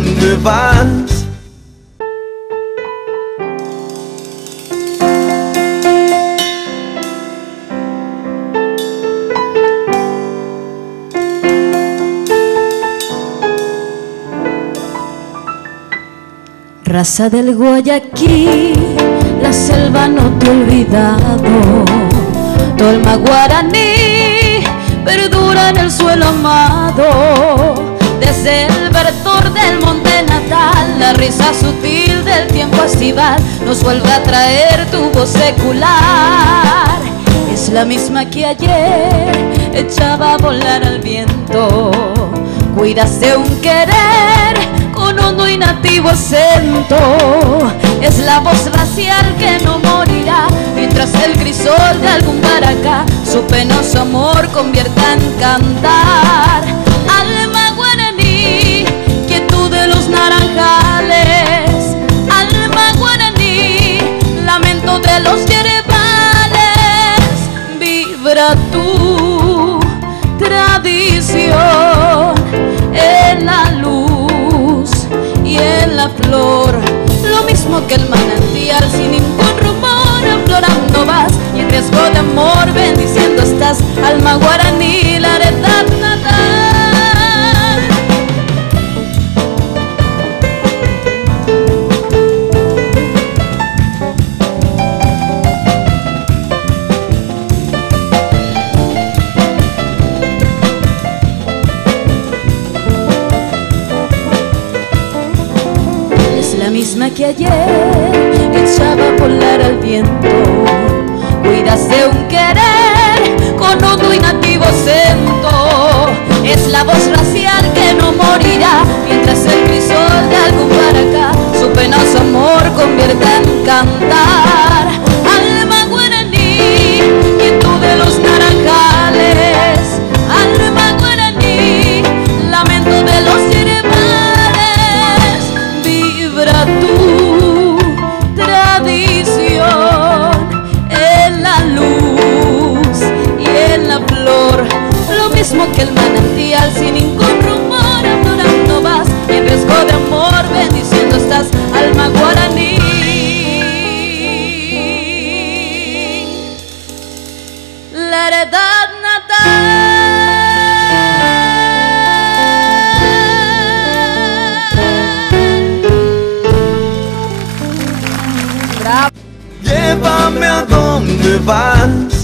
dónde vas. Raza del Guayaquil, la selva no te ha olvidado. Tolma guaraní, perdura en el suelo amado. Desde el verdor del monte natal, la risa sutil del tiempo estival nos vuelve a traer tu voz secular. Es la misma que ayer echaba a volar al viento. Cuidas de un querer con hondo y nativo acento. Es la voz racial que no morirá mientras el crisol de algún baracá su penoso amor convierta en cantar. Alma guaraní, quietud de los naranjales. Alma guaraní, lamento de los yerbales. Vibra tu tradición en la luz y en la flor, lo mismo que el manantial, sin ningún rumor, aflorando vas y en riesgo de amor bendiciendo estás. Alma guaraní, la heredad natal. La misma que ayer echaba a volar al viento. Cuidas de un querer con hondo y nativo acento. Es la voz racial que no morirá mientras el crisol de algún baracá su penoso amor convierta en cantar. Alma guaraní, quietud de los naranjales. Alma guaraní, lamento de los yerbales. Tu tradición en la luz y en la flor, lo mismo que el manantial, sin ningún rumor, aflorando vas y en riesgo de amor bendiciendo estás. Alma guaraní, la heredad natal. Llévame a donde vas.